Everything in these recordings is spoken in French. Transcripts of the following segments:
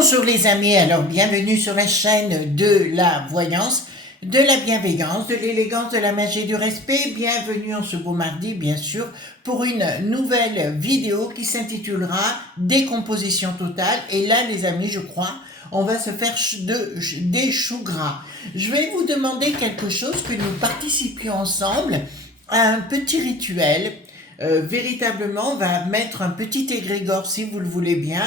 Bonjour les amis, alors bienvenue sur la chaîne de la voyance, de la bienveillance, de l'élégance, de la magie et du respect. Bienvenue en ce beau mardi, bien sûr, pour une nouvelle vidéo qui s'intitulera Décomposition totale. Et là les amis, je crois, on va se faire des choux gras. Je vais vous demander quelque chose, que nous participions ensemble à un petit rituel. Véritablement, on va mettre un petit égrégore, si vous le voulez bien,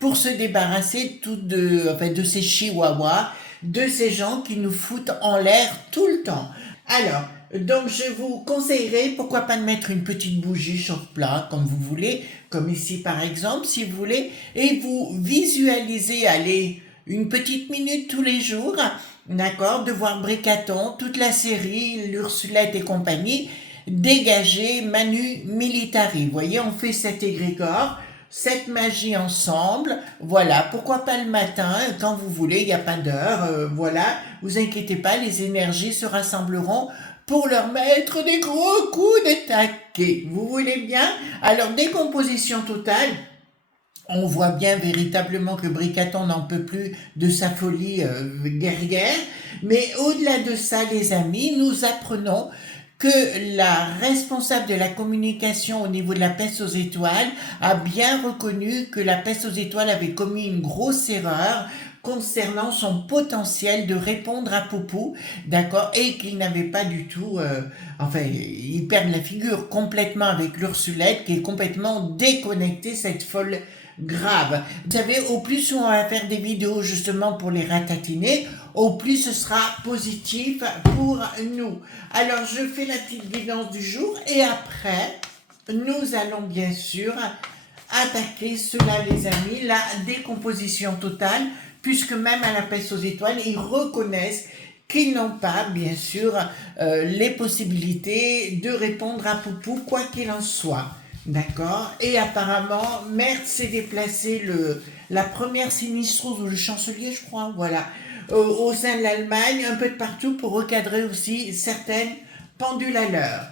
pour se débarrasser de ces chihuahuas, de ces gens qui nous foutent en l'air tout le temps. Alors, donc je vous conseillerais, pourquoi pas de mettre une petite bougie chauffe-plat, comme vous voulez, comme ici par exemple, si vous voulez, et vous visualisez, allez, une petite minute tous les jours, d'accord, de voir Bricaton, toute la série, l'Ursulette et compagnie, dégager Manu Militari. Vous voyez, on fait cet égrégore, cette magie ensemble, voilà, pourquoi pas le matin, quand vous voulez, il n'y a pas d'heure, voilà, vous inquiétez pas, les énergies se rassembleront pour leur mettre des gros coups de taquet, vous voulez bien? Alors, décomposition totale, on voit bien véritablement que Bricaton n'en peut plus de sa folie guerrière, mais au-delà de ça, les amis, nous apprenons que la responsable de la communication au niveau de la peste aux étoiles a bien reconnu que la peste aux étoiles avait commis une grosse erreur concernant son potentiel de répondre à Poupou, d'accord, et qu'il n'avait pas du tout, il perd la figure complètement avec l'Ursulette, qui est complètement déconnectée, cette folle grave. Vous savez, au plus on va faire des vidéos justement pour les ratatiner, au plus ce sera positif pour nous. Alors je fais la petite guidance du jour et après nous allons bien sûr attaquer cela les amis, la décomposition totale, puisque même à la peste aux étoiles, ils reconnaissent qu'ils n'ont pas, bien sûr, les possibilités de répondre à Poupou, quoi qu'il en soit. D'accord. Et apparemment, Merde s'est déplacé la première sinistrose ou le chancelier, je crois, voilà, au sein de l'Allemagne, un peu de partout pour recadrer aussi certaines pendules à l'heure.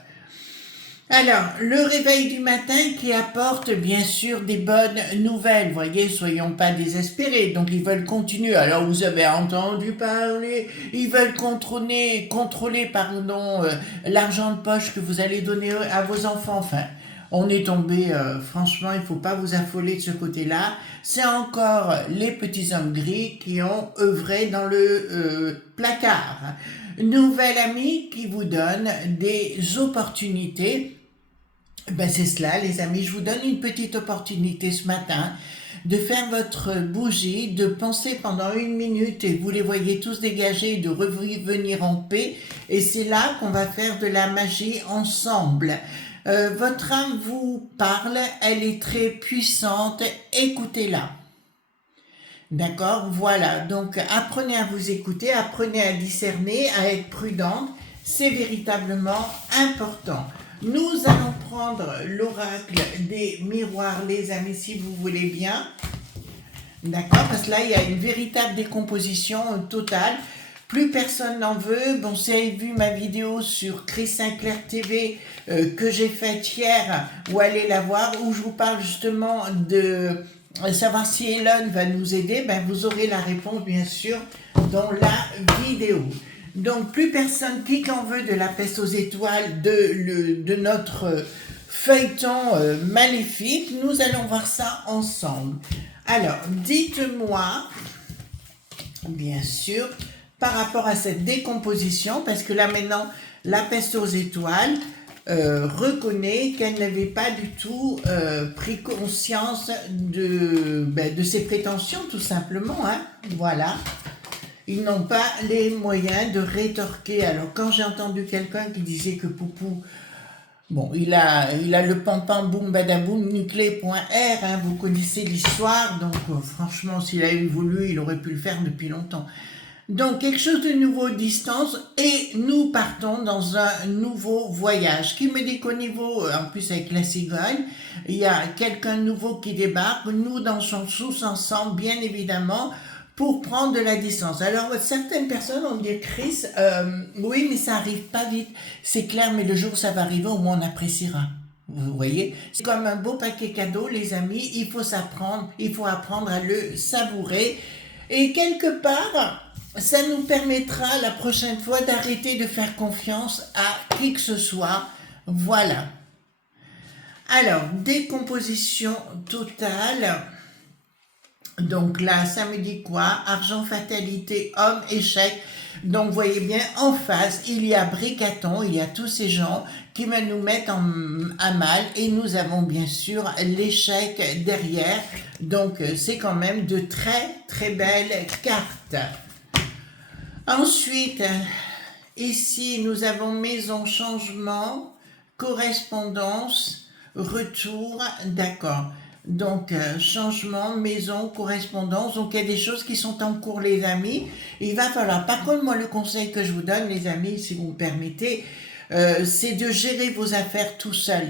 Alors, le réveil du matin qui apporte bien sûr des bonnes nouvelles, vous voyez, soyons pas désespérés, donc ils veulent continuer, alors vous avez entendu parler, ils veulent contrôler l'argent de poche que vous allez donner à vos enfants, enfin, on est tombé, franchement, il ne faut pas vous affoler de ce côté-là. C'est encore les petits hommes gris qui ont œuvré dans le placard. Nouvel ami qui vous donne des opportunités. Ben c'est cela, les amis. Je vous donne une petite opportunité ce matin de faire votre bougie, de penser pendant 1 minute et vous les voyez tous dégagés, de revenir en paix. Et c'est là qu'on va faire de la magie ensemble. Votre âme vous parle, elle est très puissante, écoutez-la. D'accord, voilà, donc apprenez à vous écouter, apprenez à discerner, à être prudente, c'est véritablement important. Nous allons prendre l'oracle des miroirs, les amis, si vous voulez bien. D'accord, parce que là, il y a une véritable décomposition totale. Plus personne n'en veut. Bon, si vous avez vu ma vidéo sur Chris Sinclair TV que j'ai faite hier, ou allez la voir, où je vous parle justement de savoir si Elon va nous aider, ben vous aurez la réponse bien sûr dans la vidéo. Donc plus personne qui en veut de la peste aux étoiles, de notre feuilleton maléfique. Nous allons voir ça ensemble. Alors, dites-moi, bien sûr, par rapport à cette décomposition, parce que là maintenant, la peste aux étoiles reconnaît qu'elle n'avait pas du tout pris conscience de ses prétentions, tout simplement, hein, voilà. Ils n'ont pas les moyens de rétorquer. Alors quand j'ai entendu quelqu'un qui disait que Poupou, bon, il a le pampam boum badaboum nuclé.r, hein, vous connaissez l'histoire, donc franchement s'il avait voulu, il aurait pu le faire depuis longtemps. Donc quelque chose de nouveau distance et nous partons dans un nouveau voyage. Qui me dit qu'au niveau, en plus avec la cigogne, il y a quelqu'un de nouveau qui débarque, nous dansons tous ensemble bien évidemment pour prendre de la distance. Alors certaines personnes vont me dire Chris, oui mais ça arrive pas vite, c'est clair mais le jour où ça va arriver au moins on appréciera. Vous voyez, c'est comme un beau paquet cadeau, les amis. Il faut apprendre à le savourer. Et quelque part, ça nous permettra la prochaine fois d'arrêter de faire confiance à qui que ce soit. Voilà. Alors, décomposition totale. Donc là, ça me dit quoi? Argent, fatalité, homme, échec. Donc, vous voyez bien, en face, il y a Bricaton, il y a tous ces gens qui veulent nous mettre à mal. Et nous avons bien sûr l'échec derrière. Donc, c'est quand même de très, très belles cartes. Ensuite, ici, nous avons maison, changement, correspondance, retour, d'accord. Donc, changement, maison, correspondance. Donc, il y a des choses qui sont en cours, les amis. Il va falloir, par contre, moi, le conseil que je vous donne, les amis, si vous me permettez, c'est de gérer vos affaires tout seul.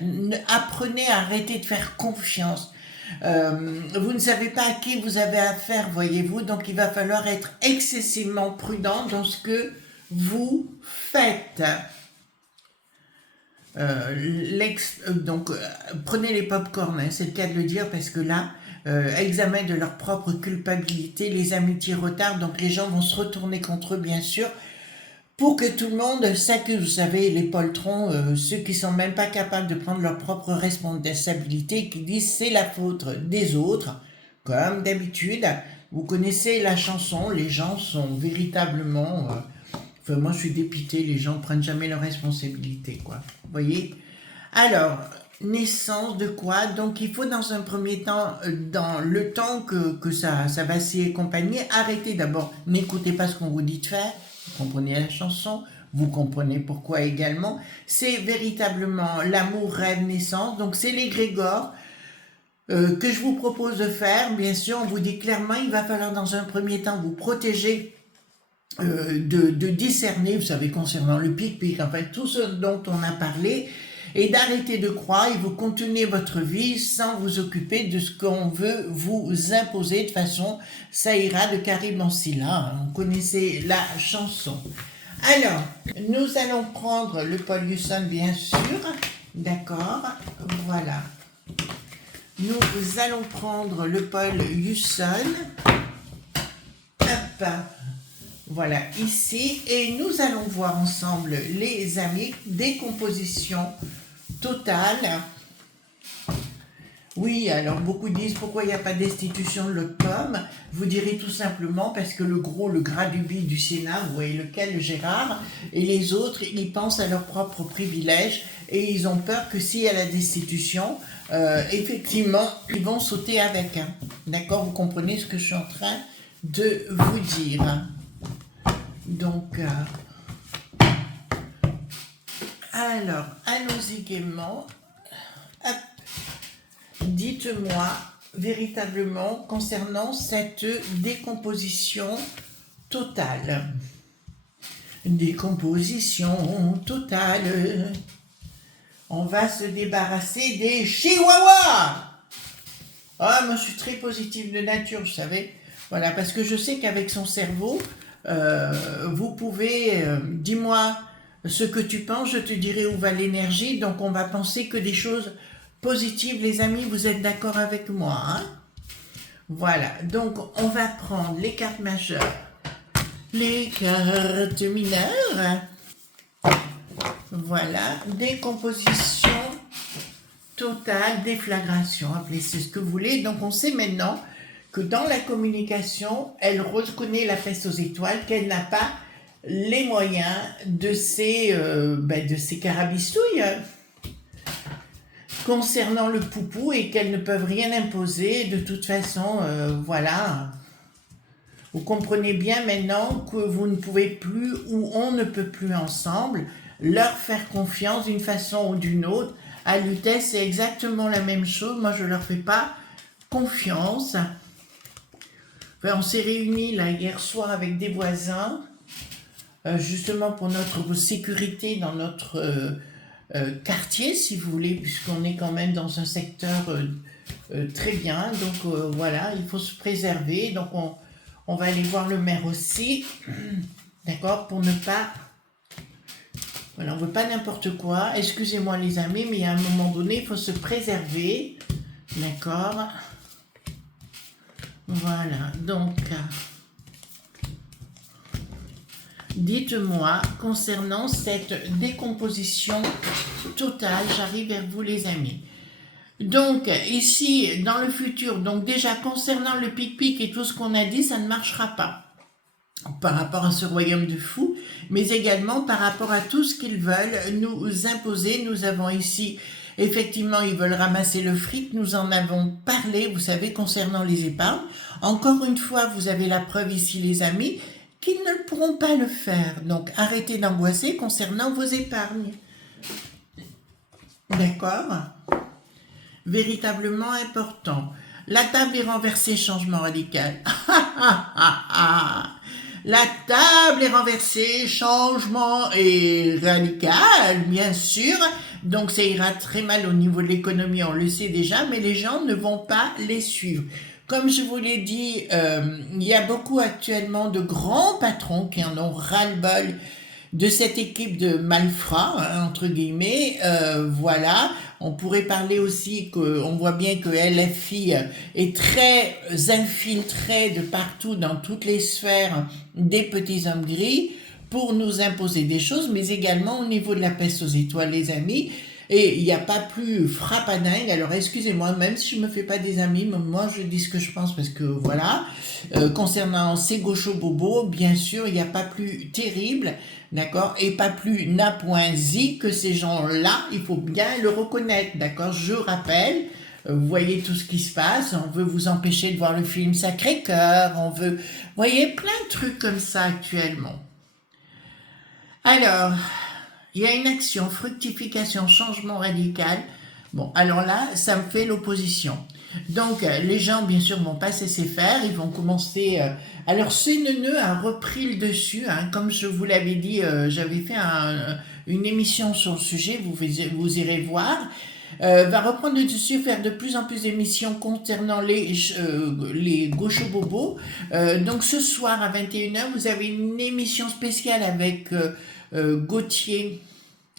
Apprenez à arrêter de faire confiance. Vous ne savez pas à qui vous avez affaire, voyez-vous. Donc, il va falloir être excessivement prudent dans ce que vous faites. Prenez les pop-corn, hein, c'est le cas de le dire, parce que là, examen de leur propre culpabilité, les amitiés retardent, donc les gens vont se retourner contre eux, bien sûr, pour que tout le monde s'accuse. Vous savez, les poltrons, ceux qui sont même pas capables de prendre leur propre responsabilité, qui disent c'est la faute des autres, comme d'habitude. Vous connaissez la chanson, les gens sont véritablement... Enfin, moi, je suis dépité, les gens ne prennent jamais leurs responsabilités, quoi. Vous voyez? Alors, naissance de quoi? Donc, il faut dans un premier temps, dans le temps que ça va s'y accompagner, arrêtez d'abord. N'écoutez pas ce qu'on vous dit de faire. Vous comprenez la chanson, vous comprenez pourquoi également. C'est véritablement l'amour, rêve, naissance. Donc, c'est l'égrégore que je vous propose de faire. Bien sûr, on vous dit clairement, il va falloir dans un premier temps vous protéger de discerner, vous savez, concernant le pic, en fait, tout ce dont on a parlé, et d'arrêter de croire, et vous continuez votre vie sans vous occuper de ce qu'on veut vous imposer. De toute façon, ça ira de Karim Ancilla, vous connaissez la chanson. Alors, nous allons prendre le Paul Husson, bien sûr, d'accord, voilà. Nous allons prendre le Paul Husson, hop, voilà, ici, et nous allons voir ensemble, les amis, décomposition totale. Oui, alors beaucoup disent pourquoi il n'y a pas destitution de l'autre pomme. Vous direz tout simplement parce que le gras du bille du Sénat, vous voyez lequel, le Gérard, et les autres, ils pensent à leurs propres privilèges et ils ont peur que s'il y a la destitution, effectivement, ils vont sauter avec. Hein. D'accord, vous comprenez ce que je suis en train de vous dire. Donc, alors, allons-y gaiement. Hop. Dites-moi véritablement concernant cette décomposition totale. Décomposition totale. On va se débarrasser des chihuahuas. Ah, moi je suis très positive de nature, vous savez. Voilà, parce que je sais qu'avec son cerveau, vous pouvez, dis-moi ce que tu penses, je te dirai où va l'énergie. Donc on va penser que des choses positives, les amis, vous êtes d'accord avec moi, hein? Voilà, donc on va prendre les cartes majeures, les cartes mineures. Voilà, décomposition totale, déflagration, appelez c'est ce que vous voulez. Donc on sait maintenant que dans la communication, elle reconnaît la peste aux étoiles, qu'elle n'a pas les moyens de ses carabistouilles concernant le poupou et qu'elles ne peuvent rien imposer. De toute façon, voilà. Vous comprenez bien maintenant que vous ne pouvez plus ou on ne peut plus ensemble leur faire confiance d'une façon ou d'une autre. À l'UTES, c'est exactement la même chose. Moi, je ne leur fais pas confiance. Enfin, on s'est réunis là hier soir avec des voisins, justement pour notre sécurité dans notre quartier, si vous voulez, puisqu'on est quand même dans un secteur très bien. Donc voilà, il faut se préserver. Donc on va aller voir le maire aussi, d'accord, pour ne pas Voilà, on veut pas n'importe quoi. Excusez-moi les amis, mais à un moment donné, il faut se préserver. D'accord? Voilà, donc, dites-moi, concernant cette décomposition totale, j'arrive vers vous les amis. Donc, ici, dans le futur, donc déjà, concernant le pic-pic et tout ce qu'on a dit, ça ne marchera pas par rapport à ce royaume de fous, mais également par rapport à tout ce qu'ils veulent nous imposer. Nous avons ici, effectivement, ils veulent ramasser le fric, nous en avons parlé, vous savez, concernant les épargnes. Encore une fois, vous avez la preuve ici, les amis, qu'ils ne pourront pas le faire. Donc, arrêtez d'angoisser concernant vos épargnes. D'accord? Véritablement important. La table est renversée, changement radical. La table est renversée, changement est radical, bien sûr. Donc ça ira très mal au niveau de l'économie, on le sait déjà, mais les gens ne vont pas les suivre. Comme je vous l'ai dit, il y a beaucoup actuellement de grands patrons qui en ont ras-le-bol de cette équipe de malfrats, hein, entre guillemets. Voilà, on pourrait parler aussi qu'on voit bien que LFI est très infiltré de partout dans toutes les sphères des petits hommes gris pour nous imposer des choses, mais également au niveau de la peste aux étoiles, les amis. Et il n'y a pas plus frappadingue. Alors excusez-moi, même si je me fais pas des amis, moi je dis ce que je pense parce que voilà. Concernant ces gauchos bobos, bien sûr, il n'y a pas plus terrible, d'accord, et pas plus napoinzi que ces gens-là. Il faut bien le reconnaître, d'accord. Je rappelle. Vous voyez tout ce qui se passe, on veut vous empêcher de voir le film Sacré-Cœur, on veut... Vous voyez plein de trucs comme ça actuellement. Alors, il y a une action, fructification, changement radical. Bon, alors là, ça me fait l'opposition. Donc, les gens, bien sûr, vont pas cesser faire. Ils vont commencer... Alors, CNN a repris le dessus. Hein, comme je vous l'avais dit, j'avais fait une émission sur le sujet. Vous irez voir. Va reprendre le dessus, faire de plus en plus d'émissions concernant les gauchos bobos. Donc, ce soir, à 21h, vous avez une émission spéciale avec... Gauthier,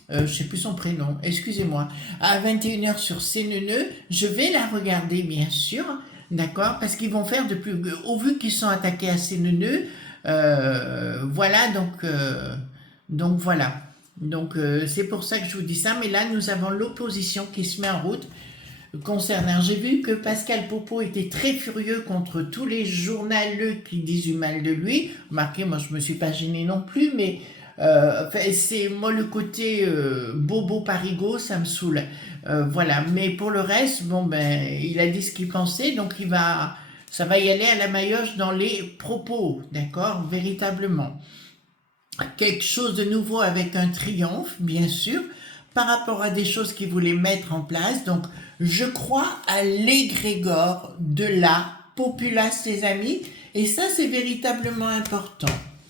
je sais plus son prénom, excusez-moi, à 21h sur CNN, je vais la regarder bien sûr, d'accord, parce qu'ils vont faire au vu qu'ils sont attaqués à CNN, voilà, donc voilà, donc c'est pour ça que je vous dis ça, mais là nous avons l'opposition qui se met en route concernant, j'ai vu que Pascal Popo était très furieux contre tous les journaleux qui disent du mal de lui, remarquez, moi je me suis pas gênée non plus, mais c'est moi le côté bobo parigo, ça me saoule. Voilà, mais pour le reste, bon ben, il a dit ce qu'il pensait, donc ça va y aller à la maillotche dans les propos, d'accord, véritablement. Quelque chose de nouveau avec un triomphe, bien sûr, par rapport à des choses qu'il voulait mettre en place. Donc, je crois à l'égrégore de la populace, les amis, et ça, c'est véritablement important.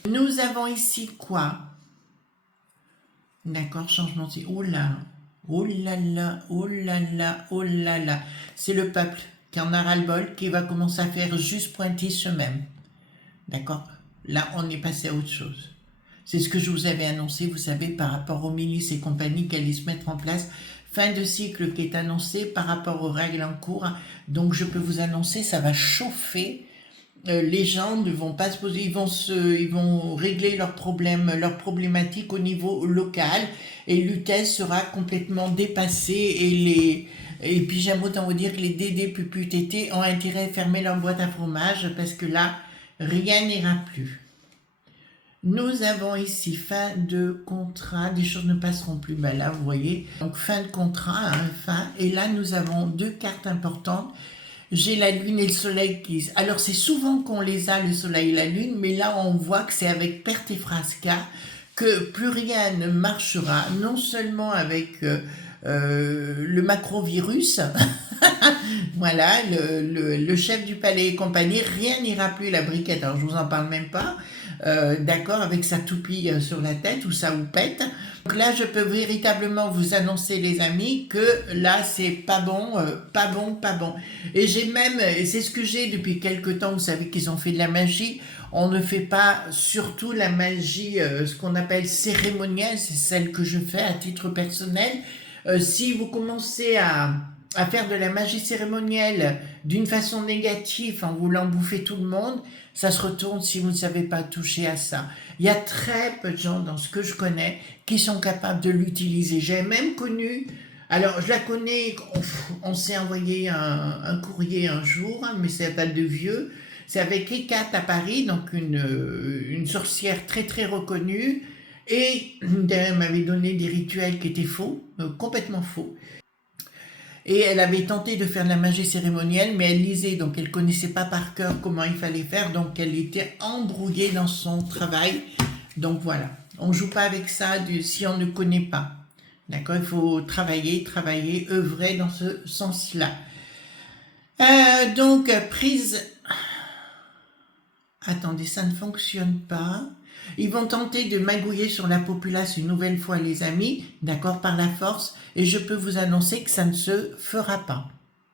Nous avons ici quoi? D'accord, changement de... Oh là, oh là là, oh là là, oh là là. C'est le peuple qui en a ras-le-bol, qui va commencer à faire juste pointille eux-mêmes. D'accord? Là, on est passé à autre chose. C'est ce que je vous avais annoncé, vous savez, par rapport aux milices et compagnies qui allaient se mettre en place. Fin de cycle qui est annoncé par rapport aux règles en cours. Donc, je peux vous annoncer, ça va chauffer. Les gens ne vont pas se poser, ils vont régler leurs problèmes, leurs problématiques au niveau local, et l'UTES sera complètement dépassée, et puis j'aime autant vous dire que les DD PUPUTT ont intérêt à fermer leur boîte à fromage, parce que là, rien n'ira plus. Nous avons ici fin de contrat, des choses ne passeront plus, ben là vous voyez, donc fin de contrat, hein, fin, et là nous avons deux cartes importantes. J'ai la lune et le soleil qui... Alors, c'est souvent qu'on les a, le soleil et la lune, mais là, on voit que c'est avec perte et fracas que plus rien ne marchera, non seulement avec le macrovirus, voilà, le chef du palais et compagnie, rien n'ira plus la briquette. Alors, je vous en parle même pas, d'accord, avec sa toupie sur la tête ou sa houppette. Donc là, je peux véritablement vous annoncer, les amis, que là, c'est pas bon, pas bon, pas bon. Et j'ai même, c'est ce que j'ai depuis quelque temps, vous savez qu'ils ont fait de la magie, On ne fait pas surtout la magie, ce qu'on appelle cérémonielle, c'est celle que je fais à titre personnel. Si vous commencez à faire de la magie cérémonielle d'une façon négative en voulant bouffer tout le monde, ça se retourne si vous ne savez pas toucher à ça. Il y a très peu de gens dans ce que je connais qui sont capables de l'utiliser. J'ai même connu, alors je la connais, on s'est envoyé un courrier un jour, mais ça date de vieux. C'est avec Ekat à Paris, donc une sorcière très très reconnue. Et elle m'avait donné des rituels qui étaient faux, complètement faux. Et elle avait tenté de faire de la magie cérémonielle, mais elle lisait, donc elle connaissait pas par cœur comment il fallait faire, donc elle était embrouillée dans son travail. Donc voilà, on joue pas avec ça si on ne connaît pas. D'accord, il faut travailler, œuvrer dans ce sens-là. Donc prise. Attendez, ça ne fonctionne pas. Ils vont tenter de magouiller sur la populace une nouvelle fois, les amis, d'accord, par la force, et je peux vous annoncer que ça ne se fera pas.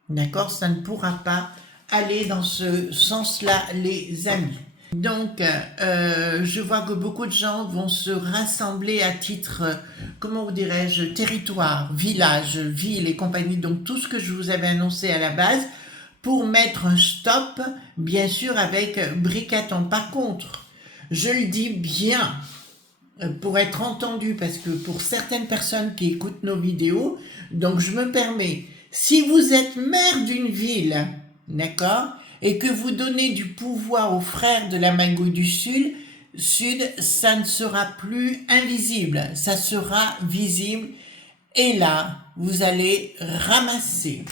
D'accord, ça ne pourra pas aller dans ce sens-là, les amis. Donc, je vois que beaucoup de gens vont se rassembler à titre, comment vous dirais-je, territoire, village, ville et compagnie, donc tout ce que je vous avais annoncé à la base, pour mettre un stop, bien sûr, avec Bricaton. Par contre, je le dis bien, pour être entendu, parce que pour certaines personnes qui écoutent nos vidéos, donc je me permets, si vous êtes maire d'une ville, d'accord, et que vous donnez du pouvoir aux frères de la Magouille du Sud, ça ne sera plus invisible, ça sera visible, et là, vous allez ramasser.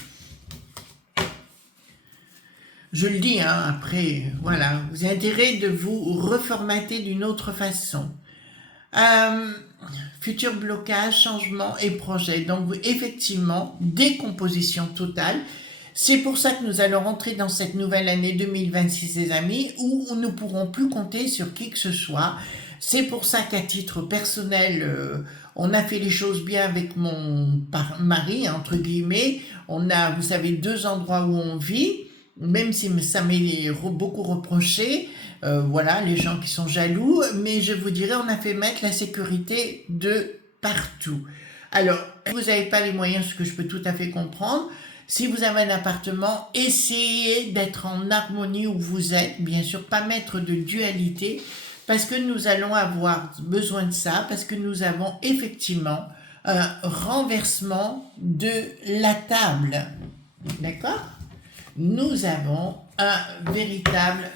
Je le dis, hein, après, voilà, vous avez intérêt de vous reformater d'une autre façon. Futur blocage, changement et projet. Donc, effectivement, décomposition totale. C'est pour ça que nous allons rentrer dans cette nouvelle année 2026, les amis, où nous ne pourrons plus compter sur qui que ce soit. C'est pour ça qu'à titre personnel, on a fait les choses bien avec mon mari, entre guillemets. On a, vous savez, 2 endroits où on vit, même si ça m'est beaucoup reproché. Voilà, les gens qui sont jaloux, mais je vous dirais, on a fait mettre la sécurité de partout. Alors, vous n'avez pas les moyens, ce que je peux tout à fait comprendre. Si vous avez un appartement, essayez d'être en harmonie où vous êtes, bien sûr, pas mettre de dualité, parce que nous allons avoir besoin de ça, parce que nous avons effectivement un renversement de la table. D'accord ? Nous avons un véritable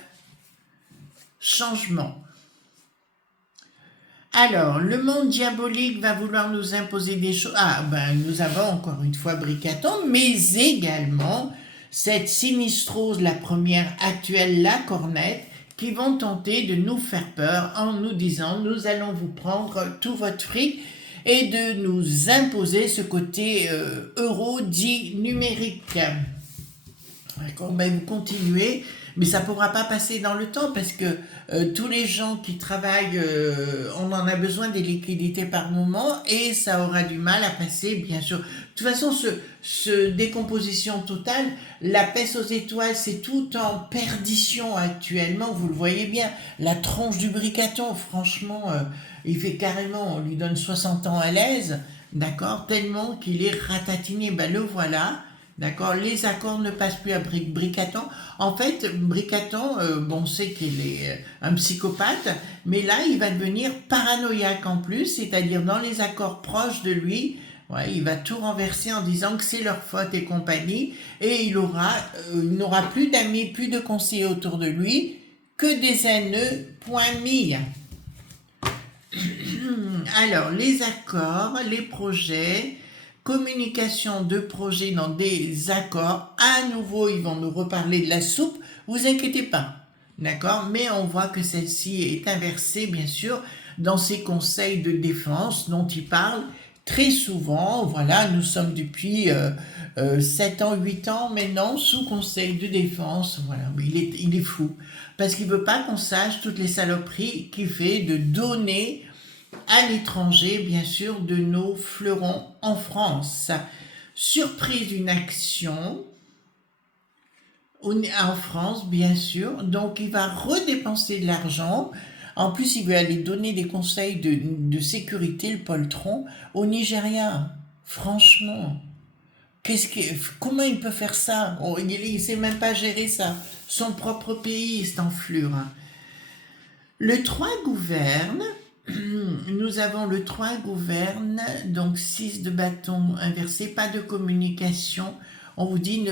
changement. Alors, le monde diabolique va vouloir nous imposer des choses. Ah, ben, nous avons encore une fois Bricaton, mais également cette sinistrose, la première actuelle, la cornette, qui vont tenter de nous faire peur en nous disant « nous allons vous prendre tout votre fric » et de nous imposer ce côté euro dit numérique. D'accord, ben vous continuez, mais ça ne pourra pas passer dans le temps parce que tous les gens qui travaillent, on en a besoin des liquidités par moment et ça aura du mal à passer, bien sûr. De toute façon, ce décomposition totale, la peste aux étoiles, c'est tout en perdition actuellement, vous le voyez bien. La tronche du Bricaton, franchement, il fait carrément, on lui donne 60 ans à l'aise, d'accord, tellement qu'il est ratatiné, ben le voilà. D'accord, les accords ne passent plus à Bricaton. En fait, Bricaton, bon, on sait qu'il est un psychopathe, mais là, il va devenir paranoïaque en plus, c'est-à-dire dans les accords proches de lui, ouais, il va tout renverser en disant que c'est leur faute et compagnie, et il n'aura plus d'amis, plus de conseillers autour de lui, que des haineux, point mis. Alors, les accords, les projets, communication de projets dans des accords, à nouveau ils vont nous reparler de la soupe, vous inquiétez pas, d'accord, mais on voit que celle-ci est inversée bien sûr dans ces conseils de défense dont ils parlent très souvent. Voilà, nous sommes depuis 7 ans, 8 ans maintenant sous conseil de défense. Voilà, mais il est fou parce qu'il veut pas qu'on sache toutes les saloperies qu'il fait de donner à l'étranger, bien sûr, de nos fleurons en France. Surprise d'une action. En France, bien sûr. Donc, il va redépenser de l'argent. En plus, il veut aller donner des conseils de sécurité, le poltron, au Nigeria. Franchement, comment il peut faire ça? Il ne sait même pas gérer ça. Son propre pays, c'est en fleur. Le 3 gouverne. Nous avons le 3 gouverne, donc 6 de bâton inversé, pas de communication. On vous dit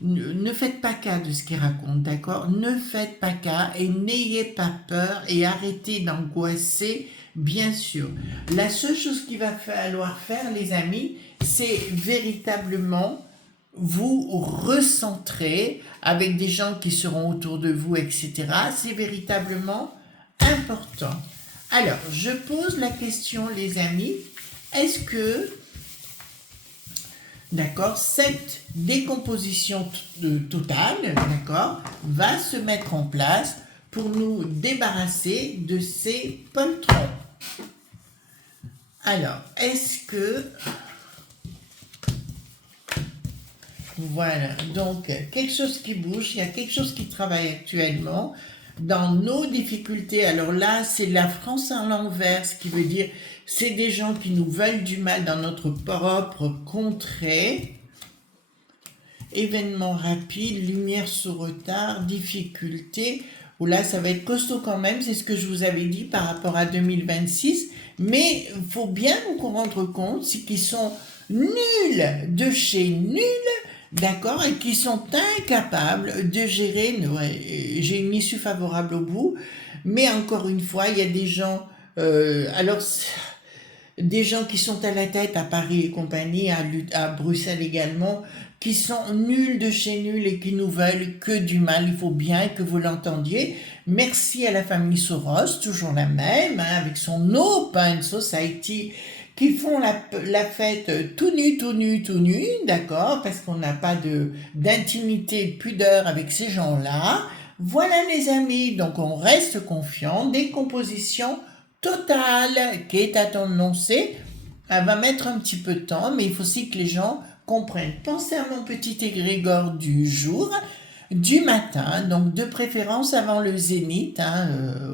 ne faites pas cas de ce qu'il raconte, d'accord? Ne faites pas cas et n'ayez pas peur et arrêtez d'angoisser, bien sûr. La seule chose qu'il va falloir faire, les amis, c'est véritablement vous recentrer avec des gens qui seront autour de vous, etc. C'est véritablement important. Alors, je pose la question, les amis, est-ce que, d'accord, cette décomposition totale, d'accord, va se mettre en place pour nous débarrasser de ces poltrons? Alors, est-ce que... Voilà, donc quelque chose qui bouge, il y a quelque chose qui travaille actuellement dans nos difficultés. Alors là, c'est la France à l'envers, ce qui veut dire c'est des gens qui nous veulent du mal dans notre propre contrée. Événement rapide, lumière sous retard, difficulté. Ou là, ça va être costaud quand même, c'est ce que je vous avais dit par rapport à 2026. Mais il faut bien vous rendre compte, c'est qu'ils sont nuls de chez nuls, d'accord, et qui sont incapables de gérer. J'ai une issue favorable au bout, mais encore une fois, il y a des gens, des gens qui sont à la tête à Paris et compagnie, à Bruxelles également, qui sont nuls de chez nuls et qui nous veulent que du mal. Il faut bien que vous l'entendiez. Merci à la famille Soros, toujours la même, hein, avec son Open Society, qui font la fête tout nu, d'accord, parce qu'on n'a pas d'intimité, de pudeur avec ces gens-là. Voilà les amis, donc on reste confiant. Décomposition totale qui est annoncée. Elle va mettre un petit peu de temps, mais il faut aussi que les gens comprennent. Pensez à mon petit égrégore du jour, du matin, donc de préférence avant le zénith, hein,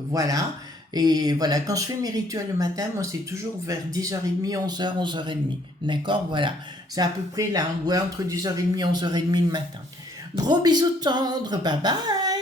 voilà. Et voilà, quand je fais mes rituels le matin, moi c'est toujours vers 10h30, 11h, 11h30. D'accord? Voilà. C'est à peu près là, ouais, entre 10h30 et 11h30 le matin. Gros bisous tendres, bye bye!